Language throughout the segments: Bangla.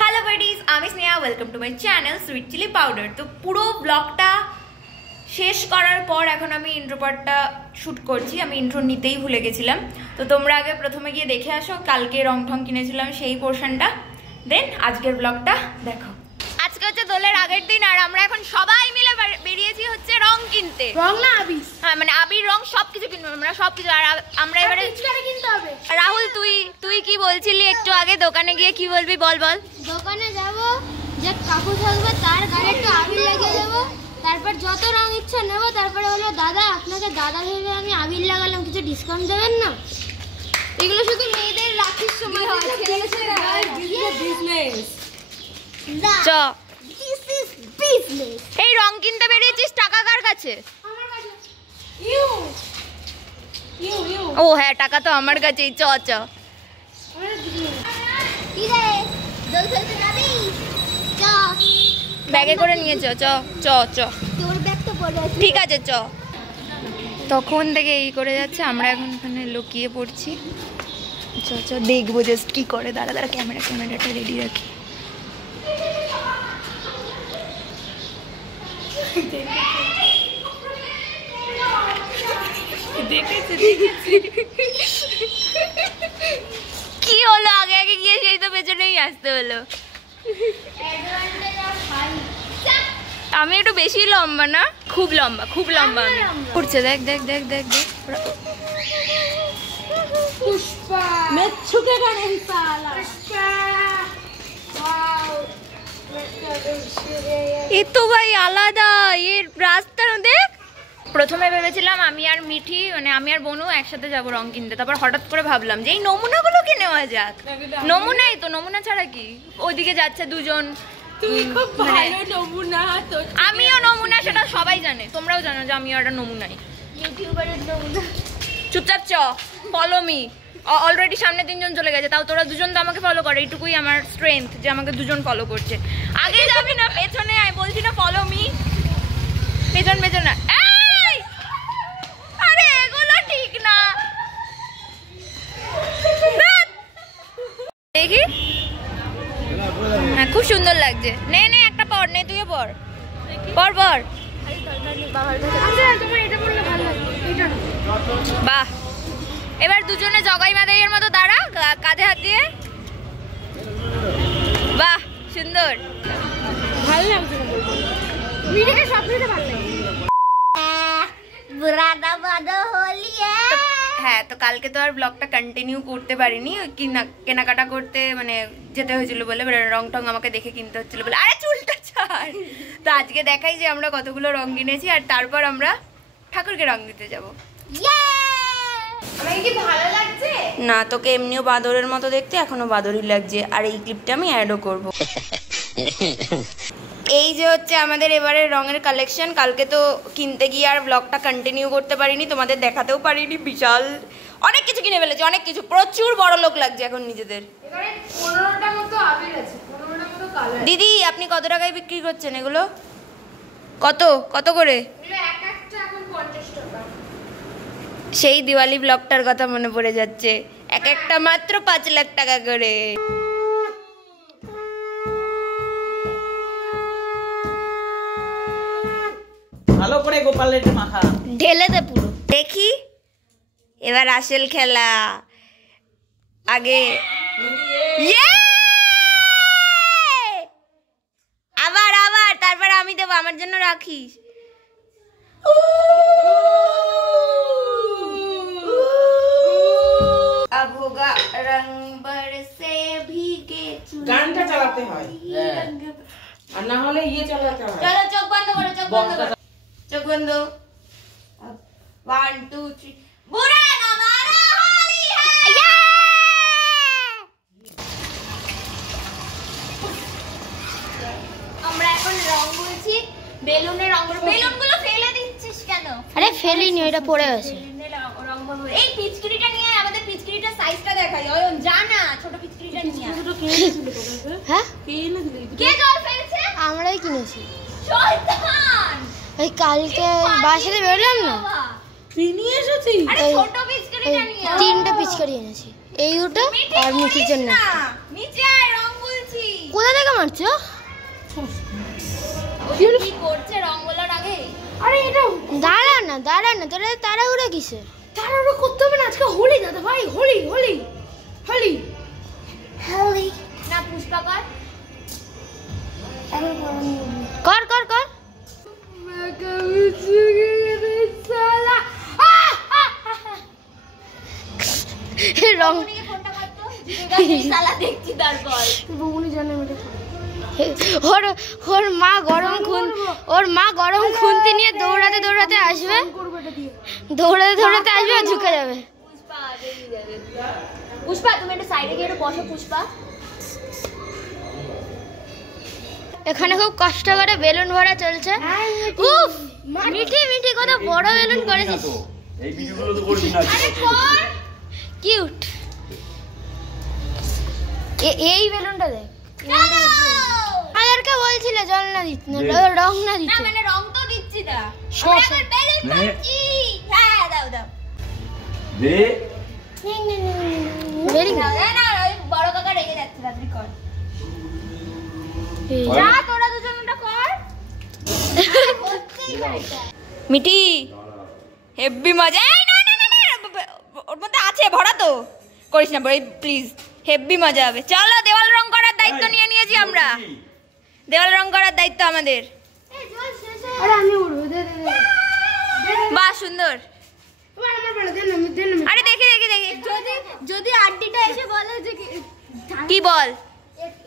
হ্যালো বেডিজ, আমি Sneha. Welcome to my channel sweet chilli powder. তো পুরো ব্লগটা শেষ করার পর এখন আমি ইন্ট্রো পার্টটা শ্যুট করছি। আমি ইন্ট্রো নিতেই ভুলে গেছিলাম। তো তোমরা আগে প্রথমে গিয়ে দেখে আসো কালকে রং ঠং কিনেছিলাম সেই পোর্শনটা, দেন আজকের ব্লগটা দেখো। আজকে হচ্ছে দোলের আগের দিন আর আমরা এখন সবাই মিলে বেরিয়েছি হচ্ছে রং কিনতে। রং না আবির? হ্যাঁ, মানে আবির রং সবকিছু কিনবো আমরা, সবকিছু। আর আমরা এবারে কিনতে হবে। রাহুল, তুই কি বলছিলি একটু আগে? দোকানে গিয়ে কি বলবি বল। দোকানে যাব, যে কাকু থাকবে তার গায়ে একটু আবির লাগিয়ে দেবো, তারপর যত রং ইচ্ছা নেবো। তারপরে হলো দাদা, আপনাকে দাদা ভেবে আমি আবির লাগালাম, কিছু ডিসকাউন্ট দেবেন না? এগুলো শুধু মেয়েদের রাখির সময় হয়। চ এই রং কিনতে বেরিয়েছিস, টাকা কার কাছে? ও হ্যাঁ, টাকা তো আমার কাছেই। চ ব্যাগে করে নিয়ে চ। ঠিক আছে, চ। তখন থেকে এই করে যাচ্ছে, আমরা এখন এখানে লুকিয়ে পড়ছি। চ দেখবো জাস্ট কি করে। দাঁড়া ক্যামেরাটা রেডি রাখি। কি হলো? আগে গিয়ে সেই তো পেছনেই আসতে হলো। আমি একটু বেশি লম্বা না? খুব লম্বা উঠছে। দেখ এই তো ভাই আলাদা এর রাস্তা। দেখ, প্রথমে ভেবেছিলাম আমি আর মিঠি, মানে আমি আর বনু একসাথে যাবো রং কিনতে। তারপর হঠাৎ করে ভাবলাম যে এই নমুনাগুলো কিনে নেওয়া যাক। নমুনাই তো, নমুনা ছাড়া কি? ওইদিকে যাচ্ছে দুজন। আমিও নমুনা, সেটা সবাই জানে, তোমরাও জানো যে আমিও একটা নমুনাই। চুপচাপ চ, ফলো মি। অলরেডি সামনে 3 জন চলে গেছে, তাও তোরা 2 জন তো আমাকে ফলো করে। এইটুকুই আমার স্ট্রেংথ যে আমাকে 2 জন ফলো করছে। আগে যাবি না, পেছনে আয়। বলছি না ফলো মি। পেছন না। আরে এগুলো ঠিক না। দেখি, হ্যাঁ খুব সুন্দর লাগছে। নে একটা পর, নে তুইও পর। বাহ, এবার দুজনে জগাই মাদাইয়ের মতো দাঁড়া, কাঁধে হাত দিয়ে। বাহ, সুন্দর, ভালো লাগছে। হ্যাঁ। তো কালকে তো আর ব্লগটা কন্টিনিউ করতে পারিনি, কেনাকাটা করতে মানে যেতে হয়েছিল বলে, রং টং আমাকে দেখে কিনতে হচ্ছিল বলে। আরে চুলটা ছাড়। তো আজকে দেখাই যে আমরা কতগুলো রং কিনেছি, আর তারপর আমরা ঠাকুরকে রং দিতে যাবো। না, তোকে এমনিও বাদরের মতো দেখতে, এখনো বাদরই লাগছে। আর এই ক্লিপটা আমি অ্যাডও করব। এই যে হচ্ছে আমাদের এবারে রঙের কালেকশন। কালকে তো কিনতে গিয়ে আর ব্লগটা কন্টিনিউ করতে পারিনি, তোমাদের দেখাতেও পারিনি। বিশাল অনেক কিছু কিনে ফেলেছি, অনেক কিছু। প্রচুর বড় লোক লাগছে এখন নিজেদের। দিদি, আপনি কত টাকায় বিক্রি করছেন এগুলো? কত করে? সেই দিওয়ালি ব্লগটার কথা মনে পড়ে যাচ্ছে। একটা মাত্র 5 লাখ টাকা করে। ভালো করে গোপালের মাখা ঢেলে দে পুরো। দেখি এবার আসল খেলা। আগে আবার তারপর আমি দেবো। আমার জন্য রাখিস। আভোগা রং বরসে ভিগে। গানটা চালাতে হয়, আর না হলে ইয়ে চালাতে হয়। চলো চোখ বন্ধ করো। চোখ বন্ধ। 1 2 3। বুড়া না মারা হোলি হ্যায়। আমরা এখন রং বলছি। বেলুনগুলো ফেলে দিচ্ছিস কেন? আরে ফেলিনি, ওইটা পড়ে আছে। এই পিচকিরিটা নিয়ে আমাদের পিচকিরিটার সাইজটা দেখাই। অয়ন জানা, ছোট পিচকিরিটা নিয়ে। হ্যাঁ, কে জল ফেলছে? আমরাই কিনেছি। শয়তান। ওই কালকে বাসাতে বেরোলাম না, নিয়ে এসেছি। আরে ছোট পিচকিরিটা নিয়ে। 3টা পিচকারি এনেছি। এই ওটা আর মিঠির জন্য নিচে আয়, রং বলছি। কোথা থেকে মারছো? কি করছে রং বলার আগে? আরে এটা দাঁড়া না তোরা তাড়াহুড়ো কিসের? তাড়াহুড়ো করতে হবে না, আজকে হোলি দাদা ভাই, হোলি হোলি হোলি হোলি। না পুষ্পা কর। কর কর কর। রং ফোনটা করতো সালা দেখছি তারপর বউনি জানে ওর মা গরম খুন্তি নিয়ে দৌড়াতে আসবে, দৌড়াতে আসবে আর ঝুঁকে যাবে। পুষ্পা তুমি একটু সাইডে গিয়ে একটু বসো। পুষ্পা এখানে খুব কষ্ট করে বেলুন ভরা চলছে। উফ মিঠি কত বড় বেলুন করেছিস। এই ভিডিওগুলো তো করবি না। আরে কর কিউট। এই বেলুনটা দেখ, আমাদেরকে বলছিল জল না দিতে, রং না না দিতে। মানে রং তো দিচ্ছি না, সব আমরা এখন বেলুন মারছি। হ্যাঁ দাও দে ভেরি না না ওই বড় কাকা রেগে যাচ্ছে, রাত্রি কর। গুড। যা তোরা দুজন ওটা কর। মিটি হেভি মজা। এই না না না না ওর মধ্যে আছে ভরা তো, করিস না প্লিজ, হেভি মজা হবে। চলো দেওয়াল রং করার দায়িত্ব নিয়ে নিয়েছি আমরা, দেওয়াল রং করার দায়িত্ব আমাদের। আরে আমি উড়বো, দে দে দে। বাহ সুন্দর। তোমার আমার বলে দেন, আমি দেন। আরে দেখি যদি আড্ডিটা এসে বলে যে কি বল।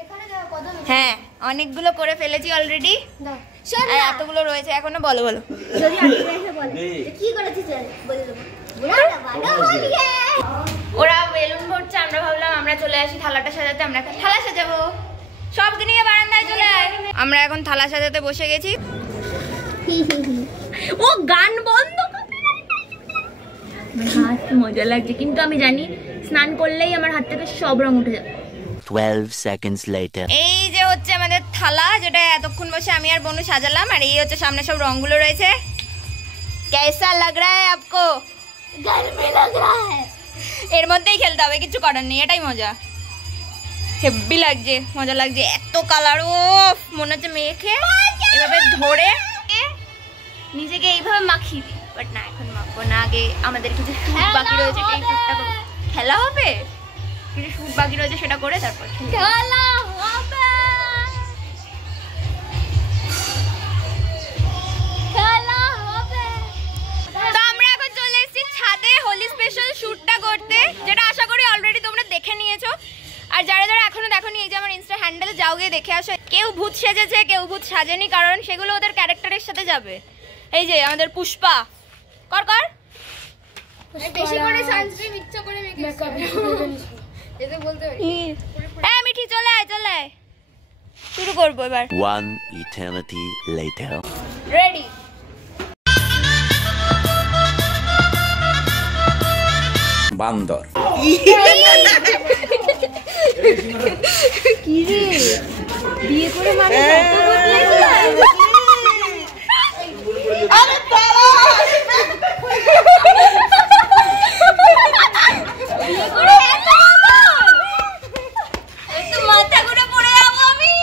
এখানে দেখো কত হ্যাঁ অনেকগুলো করে ফেলেছি অলরেডি, দাও। এতগুলো রয়েছে এখনো। বলো যদি আড্ডিটা এসে বলে হ্যাঁ। যে কি করেছিস বলে দেবো। ওরা বেলুন ভরছে, আমরা ভাবলাম আমরা চলে আসি থালাটা সাজাতে। আমরা এখন থালা সাজাবো, সবকে নিয়ে বারান্দায় চলে আয়। আমরা এখন থালা সাজাতে বসে গেছি। ও গান বন্ধ, হাত মজা লাগছে, কিন্তু আমি জানি স্নান করলেই আমার হাত থেকে সব রং উঠে যাবে। 12 seconds later. এই যে হচ্ছে আমাদের থালা, যেটা এতক্ষণ বসে আমি আর বনু সাজালাম। আর এই হচ্ছে সামনে সব রংগুলো রয়েছে। কেসা লাগ রা হ্যায় আপকো? गर्मी लग रहा है। এর মধ্যেই খেলতে হবে, কিছু করার নেই, এটাই মজা। হেব্বি লাগছে, মজা লাগছে। এত কালার, ও মনে হচ্ছে মেখে এভাবে ধরে নিজেকে এইভাবে মাখিয়ে দিই। বাট না, এখন মাখবো না, আগে আমাদের কিছু শুট বাকি রয়েছে, সেই শুটটা করবো। খেলা হবে, কিছু শুট বাকি রয়েছে সেটা করে তারপর খেলা হবে। তো আমরা এখন চলে এসেছি ছাদে হোলি স্পেশাল শুটটা করতে, যেটা আশা করি অলরেডি তোমরা দেখে নিয়েছো। আর যারা যারা এখনো দেখোনি, এই যে আমার ইনস্টা হ্যান্ডেলে যাও, গিয়ে দেখে আসো। কেউ ভূত সেজেছে, কেউ ভূত সাজেনি, কারণ সেগুলো ওদের ক্যারেক্টারের সাথে যাবে। এই যে আমাদের পুষ্পা, কর কর বেশি করে সানস্ক্রিন ইচ্ছা করে মেকআপ এতে বলতে পারি। হ্যাঁ মিঠি চলে আয় শুরু করবো এবার। One eternity later. রেডি। বান্দর কি রে বিয়ে করে মানে এত বদলে আরে তারা বিয়ে করে এত একটু মাথা ঘুরে পড়ে যাবো আমি।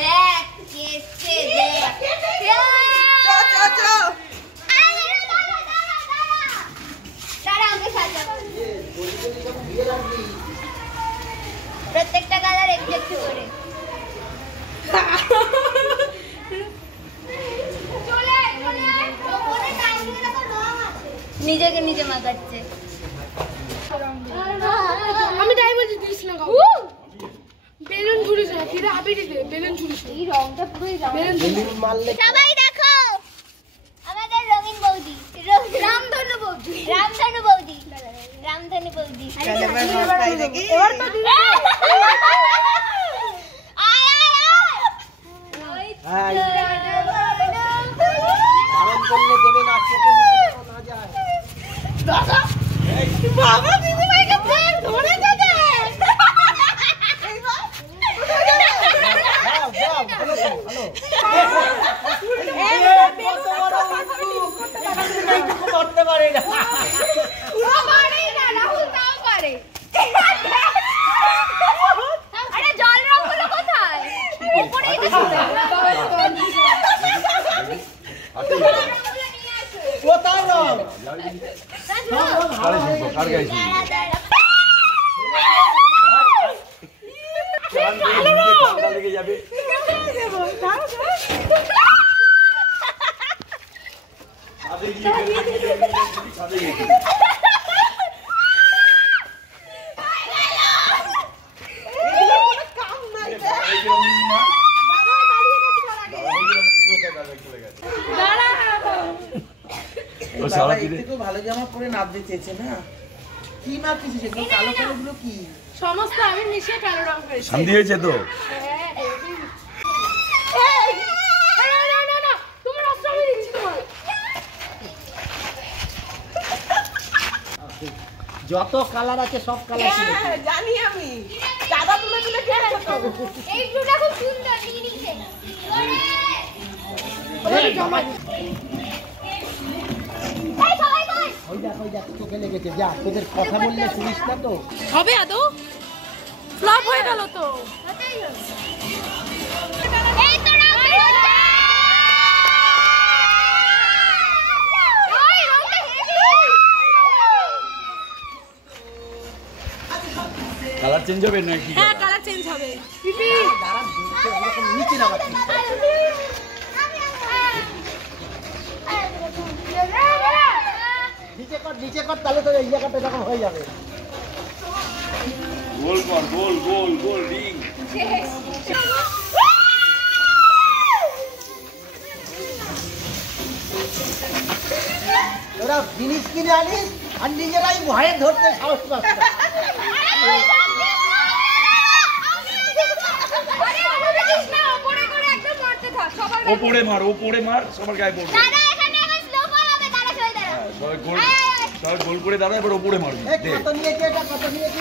দেখ কেসে দেখ প্রত্যেকটা কালার একটু একটু করে। নিজেকে নিজে মাখাচ্ছে। আমি তাই বলছি দিস না বেলুন ঝুলিস না, কি রে আবির দে বেলুন ঝুলিস। এই রংটা পুরোই বেলুন মারলে। সবাই দেখো আমাদের রঙিন বৌদি, রামধনু বৌদি, রামধনু বৌদি, রামধনু বৌদি। এবার তো দিস আয় আরাম করলে দেবে না, চোখে না যায়। দাদা বাবা দিদি ভাইকে প্রেম ধরে যাবে। করতে পারে না, রাহুল তাও পারে। ভালো জামা পরে নাচতে চেয়েছে না কি মাখিয়েছে সেগুলো কালো কালোগুলো কি সমস্ত আমি মিশিয়ে কালো রং করেছি শান্তি হয়েছে তো যত কালার আছে সব কালার জানি আমি দাদা তুলে তুলে খেয়েছে তো এই ব্লুটা খুব সুন্দর নিচে ওই দেখ চোখে লেগেছে যা তোদের কথা বললে শুনিস না তো হবে আদৌ ফ্লপ হয়ে গেল তো এই তো না কালার চেঞ্জ হবে নাকি হ্যাঁ কালার চেঞ্জ হবে দাঁড়া এরকম নিচে নামাচ্ছিস নিচে কর তাহলে তো এই জায়গাটা যখন হয়ে যাবে গোল কর গোল রিং ওরা জিনিস কিনে আনিস আর নিজেরাই ভয়ে ধরতে সাহস পাচ্ছে না। ওপরে মার সবার গায়ে পড়বে সবাই গোল করে দাঁড়া এবার ওপরে মারবি এই কত নিয়েছে এটা কত নিয়েছে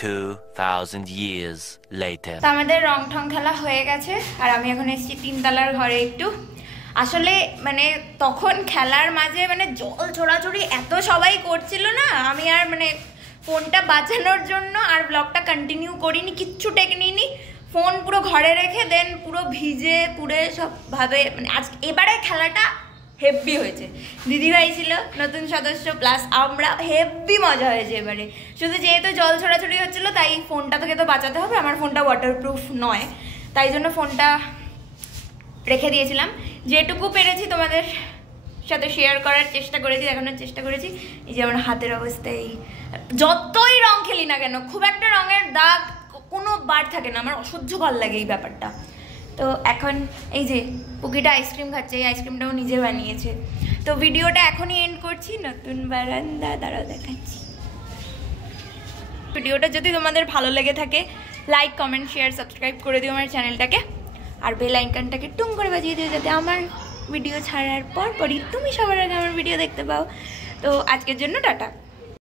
2000 years later. তো আমাদের রং ঠং খেলা হয়ে গেছে আর আমি এখন এসেছি 3 তলার ঘরে একটু আসলে মানে তখন খেলার মাঝে মানে জল ছোড়াছড়ি এত সবাই করছিল না আমি আর মানে ফোনটা বাঁচানোর জন্য আর ব্লগটা কন্টিনিউ করিনি কিচ্ছু টেকনিনি ফোন পুরো ঘরে রেখে দেন পুরো ভিজে পুরে সবভাবে মানে আজ এবারে খেলাটা হেভি হয়েছে দিদিভাই ছিল নতুন সদস্য প্লাস আমরা হেভি মজা হয়েছে এবারে শুধু যেহেতু জল ছড়াছড়ি হচ্ছিলো তাই ফোনটা থেকে তো বাঁচাতে হবে আমার ফোনটা ওয়াটারপ্রুফ নয় তাই জন্য ফোনটা রেখে দিয়েছিলাম যেটুকু পেরেছি তোমাদের সাথে শেয়ার করার চেষ্টা করেছি দেখানোর চেষ্টা করেছি এই যে আমার হাতের অবস্থা এই যতই রং খেলি না কেন খুব একটা রঙের দাগ কোনো বার থাকে না আমার অসহ্যকর লাগে এই ব্যাপারটা তো এখন এই যে পুকিটা আইসক্রিম খাচ্ছে এই আইসক্রিমটাও নিজে বানিয়েছে তো ভিডিওটা এখনই এন্ড করছি নতুন বারান্দা দাঁড়াও দেখাচ্ছি ভিডিওটা যদি তোমাদের ভালো লেগে থাকে লাইক কমেন্ট শেয়ার সাবস্ক্রাইব করে দিও আমার চ্যানেলটাকে আর বেল আইকনটাকে টুং করে বাজিয়ে দিও যাতে আমার ভিডিও ছাড়ার পরই তুমি সবার আগে আমার ভিডিও দেখতে পাও তো আজকের জন্য টাটা